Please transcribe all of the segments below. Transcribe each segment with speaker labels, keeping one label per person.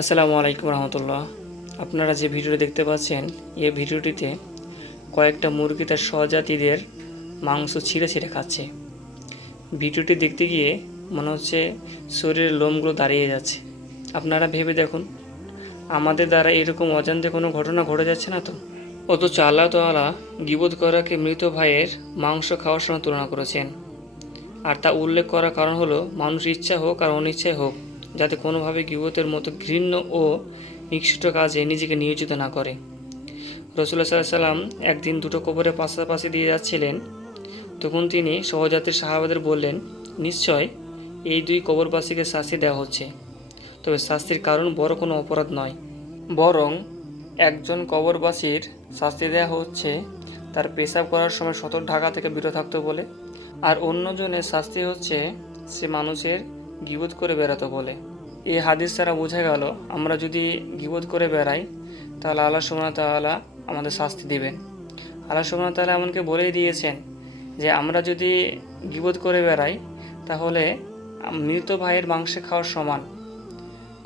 Speaker 1: আসসালামু আলাইকুম রহমতুল্লাহ। আপনারা যে ভিডিওটি দেখতে পাচ্ছেন এই ভিডিওটিতে কয়েকটা মুরগি তার স্বজাতিদের মাংস ছিঁড়ে ছিঁড়ে খাচ্ছে। ভিডিওটি দেখতে গিয়ে মনে হচ্ছে শরীরের লোমগুলো দাঁড়িয়ে যাচ্ছে। আপনারা ভেবে দেখুন, আমাদের দ্বারা এরকম অজান্তে কোনো ঘটনা ঘটে যাচ্ছে না তো? অথচ আল্লাহ তাআলা গিবোধ করাকে মৃত ভাইয়ের মাংস খাওয়ার সময় তুলনা করেছেন। আর তা উল্লেখ করার কারণ হলো, মানুষ ইচ্ছা হোক আর অনিচ্ছায় হোক। যাতে কোনোভাবে গিবতের মতো ঘৃণ্য ও নিকৃষ্ট কাজে নিজেকে নিয়োজিত না করে। রসুল্লাহ সাল্লাম একদিন দুটো কবরের পাশাপাশি দিয়ে যাচ্ছিলেন। তখন তিনি সহজাতির সাহাবাদের বললেন, নিশ্চয় এই দুই কবরবাসীকে শাস্তি দেওয়া হচ্ছে। তবে শাস্তির কারণ বড় কোনো অপরাধ নয়। বরং একজন কবরবাসীর শাস্তি দেওয়া হচ্ছে তার পেশাব করার সময় সতর ঢাকা থেকে বিরত থাকতে বলে। আর অন্যজনের শাস্তি হচ্ছে সে মানুষের গিবোধ করে বেড়াতো বলে। এই হাদিস দ্বারা বোঝা গেল, আমরা যদি গিবোধ করে বেড়াই, তাহলে আল্লাহ সুমনা তাআলা আমাদের শাস্তি দিবেন। আল্লাহ সুমনা তাআলা এমনকি বলেই দিয়েছেন যে, আমরা যদি গিবোধ করে বেড়াই, তাহলে মৃত ভাইয়ের মাংস খাওয়ার সমান।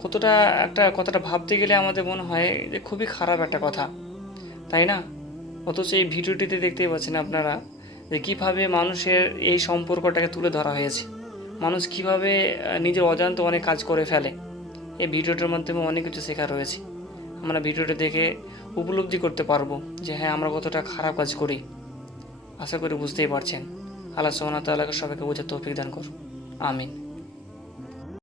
Speaker 1: কতটা একটা কথাটা ভাবতে গেলে আমাদের মনে হয় যে, খুবই খারাপ একটা কথা। তাই না? অথচ এই ভিডিওটিতে দেখতেই পাচ্ছেন আপনারা যে, কীভাবে মানুষের এই সম্পর্কটাকে তুলে ধরা হয়েছে। মানুষ কীভাবে নিজের অজান্ত অনেক কাজ করে ফেলে। এই ভিডিওটার মাধ্যমে অনেক কিছু শেখা রয়েছে। আমরা ভিডিওটা দেখে উপলব্ধি করতে পারব যে হ্যাঁ আমরা কতটা খারাপ কাজ করি। আশা করি বুঝতেই পারছেন। আল্লাহ সোহানা তাল্লাহকে সবাইকে বোঝার তৌফিক দান করুন। আমিন।